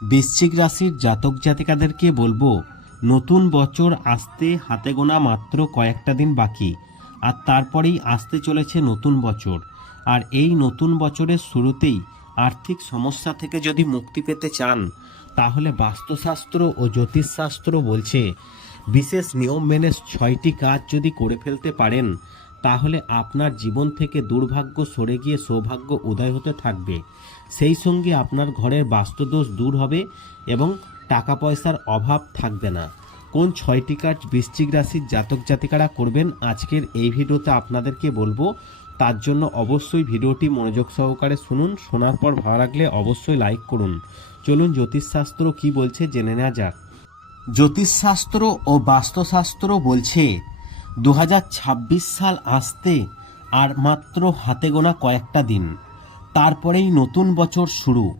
বৃশ্চিক রাশির জাতক জাতিকাদেরকে বলব, নতুন বছর আসতে হাতে গোনা মাত্র কয়েকটা দিন বাকি, আর তারপরেই আসতে চলেছে নতুন বছর। আর এই নতুন বছরের শুরুতেই আর্থিক সমস্যা থেকে যদি মুক্তি পেতে চান, তাহলে বাস্তুশাস্ত্র ও জ্যোতিষশাস্ত্র বলছে, বিশেষ নিয়ম মেনে ছয়টি কাজ যদি করে ফেলতে পারেন, তাহলে আপনার জীবন থেকে দুর্ভাগ্য সরে গিয়ে সৌভাগ্য উদয় হতে থাকবে। সেই সঙ্গে আপনার ঘরের বাস্তুদোষ দূর হবে এবং টাকা পয়সার অভাব থাকবে না। কোন ছয়টি কাজ বৃশ্চিক রাশির জাতক জাতিকারা করবেন আজকের এই ভিডিওতে আপনাদেরকে বলব, তার জন্য অবশ্যই ভিডিওটি মনোযোগ সহকারে শুনুন, শোনার পর ভালো লাগলে অবশ্যই লাইক করুন। চলুন জ্যোতিষশাস্ত্র কি বলছে জেনে নেওয়া যাক। জ্যোতিষশাস্ত্র ও বাস্তুশাস্ত্র বলছে দু হাজার ছাব্বিশ সাল আসতে আর মাত্র হাতে গোনা কয়েকটা দিন। তারপরেই নতুন বছর শুরু।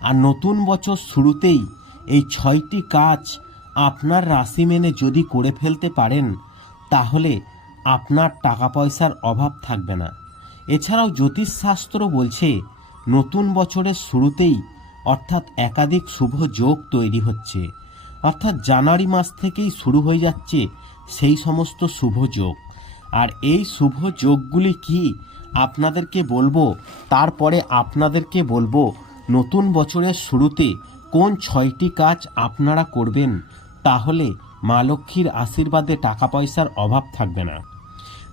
আর নতুন বছর শুরুতেই এই ছয়টি কাজ আপনার রাশি মেনে যদি করে ফেলতে পারেন, তাহলে আপনার টাকা পয়সার অভাব থাকবে না। এছাড়াও জ্যোতিষশাস্ত্র বলছে, নতুন বছরের শুরুতেই অর্থাৎ একাধিক শুভ যোগ তৈরি হচ্ছে। অর্থাৎ জানুয়ারি মাস থেকেই শুরু হয়ে যাচ্ছে সেই সমস্ত শুভ যোগ। আর এই শুভ যোগগুলি কি? আপনাদেরকে বলব, তারপরে আপনাদেরকে বলব, নতুন বছরের শুরুতে কোন ছয়টি কাজ আপনারা করবেন? তাহলে মা লক্ষ্মীর আশীর্বাদে টাকা পয়সার অভাব থাকবে না।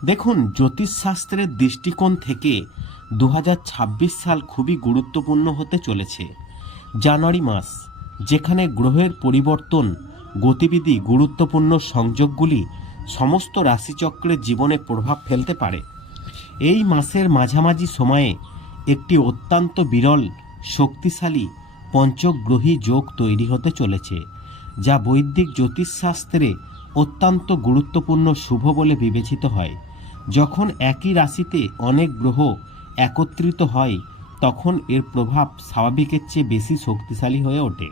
দেখুন, জ্যোতিষশাস্ত্রের দৃষ্টিকোণ থেকে দু হাজার ছাব্বিশ সাল খুবই গুরুত্বপূর্ণ হতে চলেছে। জানুয়ারি মাস, যেখানে গ্রহের পরিবর্তন, গতিবিধি, গুরুত্বপূর্ণ সংযোগগুলি সমস্ত রাশিচক্রের জীবনে প্রভাব ফেলতে পারে। এই মাসের মাঝামাঝি সময়ে একটি অত্যন্ত বিরল, শক্তিশালী পঞ্চগ্রহী যোগ তৈরি হতে চলেছে, যা বৈদিক জ্যোতিষশাস্ত্রে অত্যন্ত গুরুত্বপূর্ণ শুভ বলে বিবেচিত হয়। যখন একই রাশিতে অনেক গ্রহ একত্রিত হয়, তখন এর প্রভাব স্বাভাবিকের চেয়ে বেশি শক্তিশালী হয়ে ওঠে।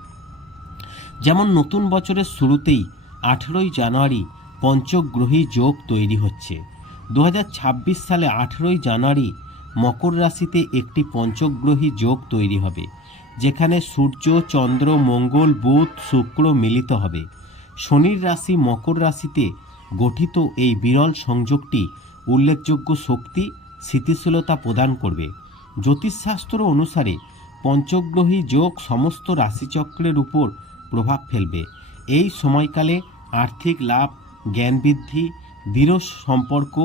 যেমন নতুন বছরের শুরুতেই আঠেরোই জানুয়ারি পঞ্চগ্রহী যোগ তৈরি হচ্ছে। দু হাজার ছাব্বিশ সালে আঠেরোই জানুয়ারি মকর রাশিতে একটি পঞ্চগ্রহী যোগ তৈরি হবে, যেখানে সূর্য, চন্দ্র, মঙ্গল, বুধ শুক্র মিলিত হবে। শনির রাশি মকর রাশিতে গঠিত এই বিরল সংযোগটি উল্লেখযোগ্য শক্তি, স্থিতিশীলতা প্রদান করবে। জ্যোতিষশাস্ত্র অনুসারে পঞ্চগ্রহী যোগ সমস্ত রাশিচক্রের উপর প্রভাব ফেলবে। এই সময়কালে আর্থিক লাভ জ্ঞান বৃদ্ধি দৃঢ় সম্পর্ক,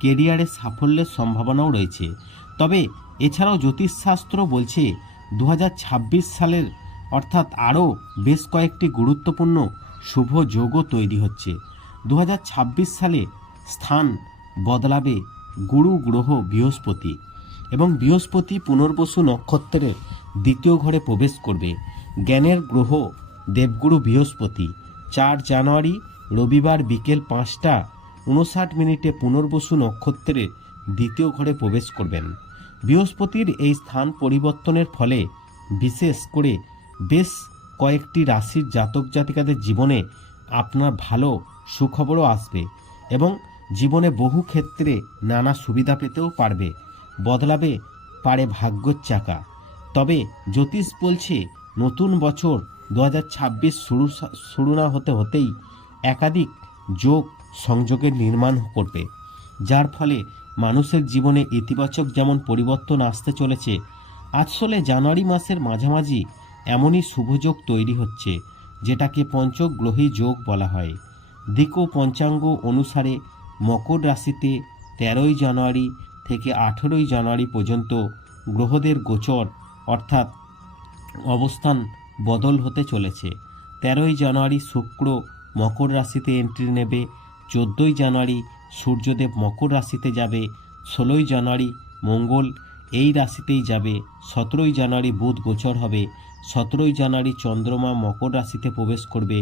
কেরিয়ারে সাফল্যের সম্ভাবনাও রয়েছে। তবে এছাড়াও জ্যোতিষশাস্ত্র বলছে দু হাজার ছাব্বিশ সালের অর্থাৎ আরও বেশ কয়েকটি গুরুত্বপূর্ণ শুভ যোগও তৈরি হচ্ছে। দু হাজার ছাব্বিশ সালে স্থান বদলাবে গুরু গ্রহ বৃহস্পতি এবং বৃহস্পতি পুনর্বসু নক্ষত্রের দ্বিতীয় ঘরে প্রবেশ করবে। জ্ঞানের গ্রহ দেবগুরু বৃহস্পতি, চার জানুয়ারি রবিবার বিকেল পাঁচটা উনষাট মিনিটে পুনর্বসু নক্ষত্রে দ্বিতীয় ঘরে প্রবেশ করবেন। বৃহস্পতির এই স্থান পরিবর্তনের ফলে বিশেষ করে বেশ কয়েকটি রাশির জাতক জাতিকাদের জীবনে আপনার ভালো সুখবরও আসবে এবং জীবনে বহু ক্ষেত্রে নানা সুবিধা পেতেও পারবে, বদলাবে পারে ভাগ্যর চাকা। তবে জ্যোতিষ বলছে, নতুন বছর দু হাজার ছাব্বিশ শুরু শুরু না হতে হতেই একাধিক যোগ সংযোগের নির্মাণ করবে, যার ফলে মানুষের জীবনে ইতিবাচক যেমন পরিবর্তন আসতে চলেছে আসলে জানুয়ারি মাসের মাঝামাঝি এমনই শুভযোগ তৈরি হচ্ছে, যেটাকে পঞ্চগ্রহী যোগ বলা হয়। দিক পঞ্চাঙ্গ অনুসারে মকর রাশিতে তেরোই জানুয়ারি থেকে আঠেরোই জানুয়ারি পর্যন্ত গ্রহদের গোচর অর্থাৎ অবস্থান বদল হতে চলেছে। তেরোই জানুয়ারি শুক্র মকর রাশিতে এন্ট্রি নেবে চোদ্দোই জানুয়ারি সূর্যদেব মকর রাশিতে যাবে, ষোলোই জানুয়ারি মঙ্গল, এই রাশিতেই যাবে, সতেরোই জানুয়ারি বুধ গোচর হবে, সতেরোই জানুয়ারি চন্দ্রমা মকর রাশিতে প্রবেশ করবে,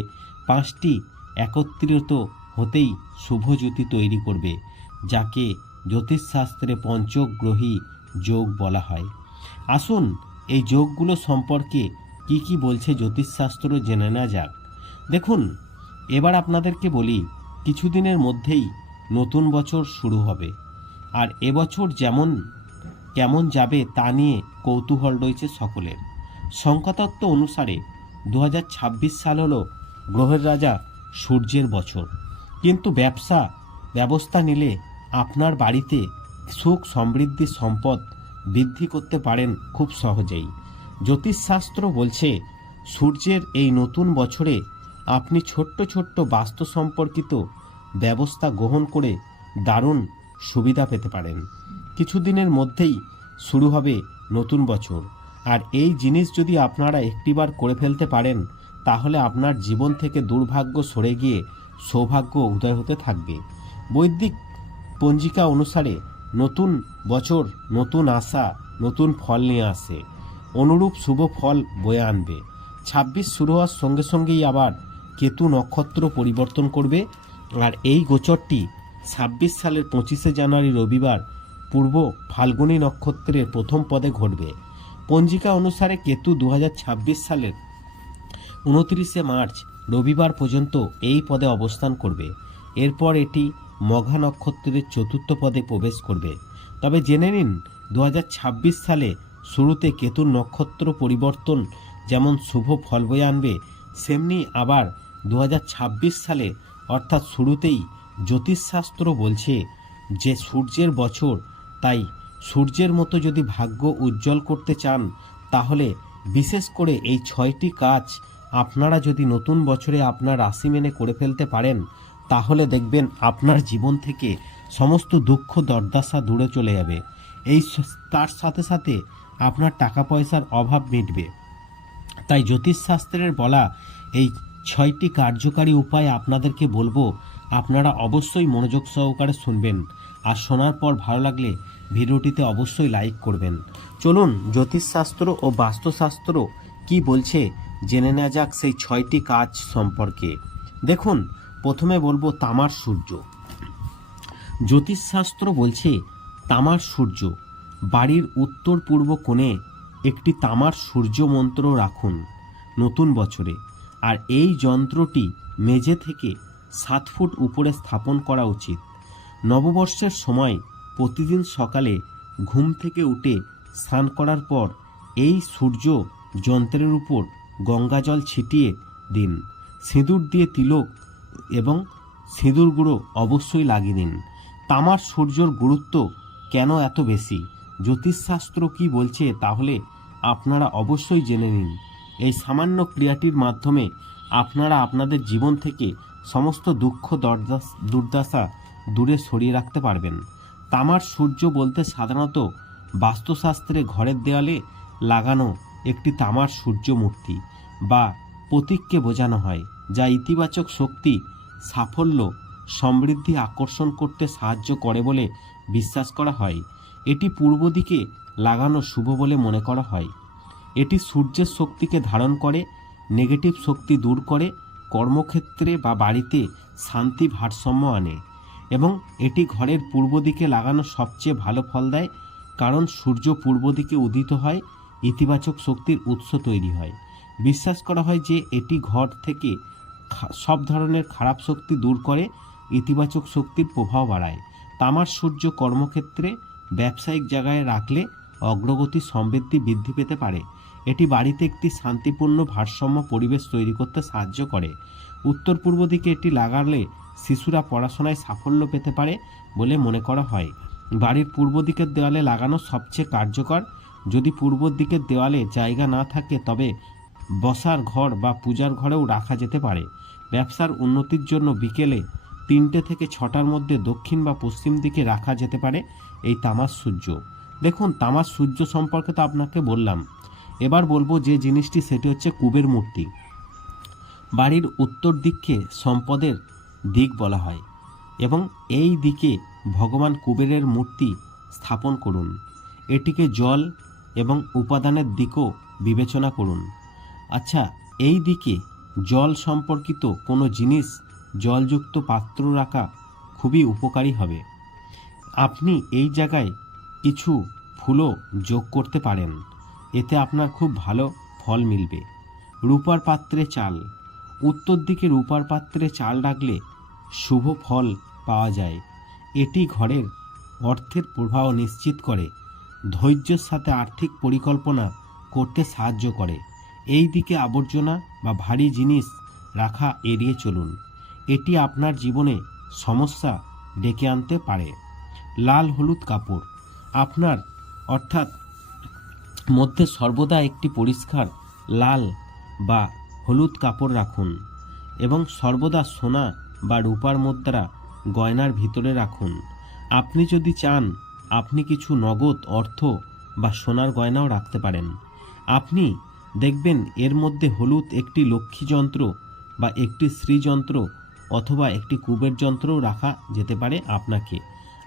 পাঁচটি একত্রিত হতেই শুভজ্যোতি তৈরি করবে, যাকে জ্যোতিষশাস্ত্রে পঞ্চগ্রহী যোগ বলা হয়। আসুন, এই যোগগুলো সম্পর্কে কি কি বলছে জ্যোতিষশাস্ত্র জেনে নেওয়া যাক। দেখুন, এবার আপনাদেরকে বলি কিছুদিনের মধ্যেই নতুন বছর শুরু হবে। আর এবছর যেমন, কেমন যাবে তা নিয়ে কৌতূহল রয়েছে সকলের। সংখ্যাতত্ত্ব অনুসারে দু হাজার ছাব্বিশ সাল হলো গ্রহের রাজা সূর্যের বছর। কিন্তু ব্যবসা, ব্যবস্থা নিলে আপনার বাড়িতে সুখ সমৃদ্ধি সম্পদ বৃদ্ধি করতে পারেন খুব সহজেই। জ্যোতিষশাস্ত্র বলছে, সূর্যের এই নতুন বছরে আপনি ছোট্ট ছোট্ট বাস্তু সম্পর্কিত ব্যবস্থা গ্রহণ করে দারুণ সুবিধা পেতে পারেন। কিছুদিনের মধ্যেই শুরু হবে নতুন বছর। আর এই জিনিস যদি আপনারা একটিবার করে ফেলতে পারেন, তাহলে আপনার জীবন থেকে দুর্ভাগ্য সরে গিয়ে সৌভাগ্য উদয় হতে থাকবে। বৈদিক পঞ্জিকা অনুসারে নতুন বছর, নতুন আশা, নতুন ফল নিয়ে আসে। অনুরূপ শুভ ফল বয়ে আনবে। ছাব্বিশ শুরু হওয়ার সঙ্গে সঙ্গেই আবার কেতু নক্ষত্র পরিবর্তন করবে। আর এই গোচরটি ছাব্বিশ সালের পঁচিশে জানুয়ারি রবিবার পূর্ব ফাল্গুনী নক্ষত্রের প্রথম পদে ঘটবে। পঞ্জিকা অনুসারে কেতু দু হাজার ছাব্বিশ সালের উনত্রিশে মার্চ রবিবার পর্যন্ত এই পদে অবস্থান করবে। এরপর এটি মঘা নক্ষত্রের চতুর্থ পদে প্রবেশ করবে। তবে জেনে নিন দু হাজার ছাব্বিশ সালে শুরুতে কেতুর নক্ষত্র পরিবর্তন যেমন শুভ ফল বয়ে আনবে, সেমনি আবার দু হাজার ছাব্বিশ সালে, অর্থাৎ শুরুতেই জ্যোতিষশাস্ত্র বলছে যে সূর্যের বছর, তাই সূর্যের মতো যদি ভাগ্য উজ্জ্বল করতে চান, তাহলে বিশেষ করে এই ছয়টি কাজ আপনারা যদি নতুন বছরে আপনার রাশি মেনে করে ফেলতে পারেন, তাহলে দেখবেন আপনার জীবন থেকে সমস্ত দুঃখ দরদাসা দূরে চলে যাবে। এই তার সাথে সাথে আপনার টাকা পয়সার অভাব মিটবে। তাই জ্যোতিষশাস্ত্রের বলা এই ছয়টি কার্যকারী উপায় আপনাদেরকে বলব, আপনারা অবশ্যই মনোযোগ সহকারে শুনবেন। আর শোনার পর ভালো লাগলে ভিডিওটিতে অবশ্যই লাইক করবেন। চলুন, জ্যোতিষশাস্ত্র ও বাস্তুশাস্ত্র কি বলছে জেনে নেওয়া যাক সেই ছয়টি কাজ সম্পর্কে। দেখুন, প্রথমে বলব তামার সূর্য। জ্যোতিষশাস্ত্র বলছে তামার সূর্য। বাড়ির উত্তর পূর্ব কোণে একটি তামার সূর্য মন্ত্র রাখুন নতুন বছরে। আর এই যন্ত্রটি মেঝে থেকে সাত ফুট উপরে স্থাপন করা উচিত। নববর্ষের সময় প্রতিদিন সকালে ঘুম থেকে উঠে স্নান করার পর এই সূর্য যন্ত্রের উপর গঙ্গাজল ছিটিয়ে দিন। সিঁদুর দিয়ে তিলক এবং সিঁদুর গুঁড়ো অবশ্যই লাগিয়ে দিন। তামার সূর্যর গুরুত্ব কেন এত বেশি? জ্যোতিষশাস্ত্র কি বলছে তাহলে আপনারা অবশ্যই জেনে নিন। এই সামান্য ক্রিয়াটির মাধ্যমে আপনারা আপনাদের জীবন থেকে সমস্ত দুঃখ দুর্দশা দূরে সরিয়ে রাখতে পারবেন। তামার সূর্য বলতে সাধারণত বাস্তুশাস্ত্রে ঘরের দেওয়ালে লাগানো একটি তামার সূর্য মূর্তি বা প্রতীককে বোঝানো হয়, যা ইতিবাচক শক্তি, সাফল্য, সমৃদ্ধি আকর্ষণ করতে সাহায্য করে বলে বিশ্বাস করা হয়। এটি পূর্ব দিকে লাগানো শুভ বলে মনে করা হয়। এটি সূর্যের শক্তিকে ধারণ করে নেগেটিভ শক্তি দূর করে, কর্মক্ষেত্রে বা বাড়িতে শান্তি ভারসাম্য আনে এবং এটি ঘরের পূর্ব দিকে লাগানো সবচেয়ে ভালো ফল দেয় কারণ সূর্য পূর্ব দিকে উদিত হয়, ইতিবাচক শক্তির উৎস তৈরি হয়। বিশ্বাস করা হয় যে এটি ঘর থেকে সব ধরনের খারাপ শক্তি দূর করে, ইতিবাচক শক্তির প্রভাব বাড়ায়। তামার সূর্য কর্মক্ষেত্রে ব্যবসায়িক জায়গায় রাখলে অগ্রগতি সমৃদ্ধি বৃদ্ধি পেতে পারে। এটি বাড়িতে একটি শান্তিপূর্ণ ভারসাম্য পরিবেশ তৈরি করতে সাহায্য করে। উত্তর পূর্ব দিকে এটি লাগালে শিশুরা পড়াশোনায় সাফল্য পেতে পারে বলে মনে করা হয়। বাড়ির পূর্ব দিকের দেওয়ালে লাগানো সবচেয়ে কার্যকর। যদি পূর্ব দিকের দেওয়ালে জায়গা না থাকে, তবে বসার ঘর বা পূজার ঘরেও রাখা যেতে পারে। ব্যবসার উন্নতির জন্য বিকেলে তিনটে থেকে ছটার মধ্যে দক্ষিণ বা পশ্চিম দিকে রাখা যেতে পারে। এই তামার সূর্য। দেখুন, তামার সূর্য সম্পর্কে তো আপনাকে বললাম। এবার বলব যে জিনিসটি সেটি হচ্ছে কুবের মূর্তি। বাড়ির উত্তর দিককে সম্পদের দিক বলা হয় এবং এই দিকে ভগবান কুবেরের মূর্তি স্থাপন করুন। এটিকে জল এবং উপাদানের দিকও বিবেচনা করুন। আচ্ছা এই দিকে জল সম্পর্কিত কোনো জিনিস জলযুক্ত পাত্র রাখা খুবই উপকারী হবে। আপনি এই জায়গায় কিছু ফুলও যোগ করতে পারেন। এতে আপনার খুব ভালো ফল মিলবে। রূপার পাত্রে চাল। উত্তর দিকে রূপার পাত্রে চাল রাখলে শুভ ফল পাওয়া যায়। এটি ঘরের অর্থের প্রবাহ নিশ্চিত করে। ধৈর্যের সাথে আর্থিক পরিকল্পনা করতে সাহায্য করে। এই দিকে আবর্জনা বা ভারী জিনিস রাখা এড়িয়ে চলুন। এটি আপনার জীবনে সমস্যা ডেকে আনতে পারে। লাল হলুদ কাপড়। আপনার, অর্থাৎ মধ্যে সর্বদা একটি পরিষ্কার লাল বা হলুদ কাপড় রাখুন এবং সর্বদা সোনা বা রূপার মুদ্রা গয়নার ভিতরে রাখুন। আপনি যদি চান, আপনি কিছু নগদ অর্থ বা সোনার গয়নাও রাখতে পারেন। আপনি দেখবেন এর মধ্যে হলুদ একটি লক্ষ্মী যন্ত্র বা একটি শ্রীযন্ত্র অথবা একটি কুবের যন্ত্রও রাখা যেতে পারে আপনাকে।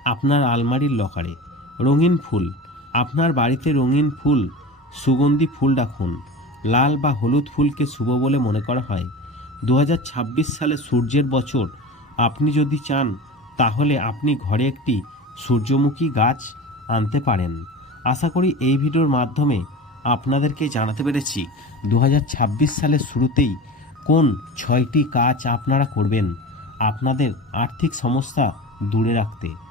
আপনার আলমারির লকারে। রঙিন ফুল আপনার বাড়িতে রঙিন ফুল, সুগন্ধি ফুল রাখুন লাল বা হলুদ ফুলকে শুভ বলে মনে করা হয়। দু হাজার ছাব্বিশ সালে সূর্যের বছর। আপনি যদি চান, তাহলে আপনি ঘরে একটি সূর্যমুখী গাছ আনতে পারেন। আশা করি এই ভিডিওর মাধ্যমে আপনাদেরকে জানাতে পেরেছি দু হাজার ছাব্বিশ সালের শুরুতেই কোন ছয়টি কাজ আপনারা করবেন আপনাদের আর্থিক সমস্যা দূরে রাখতে।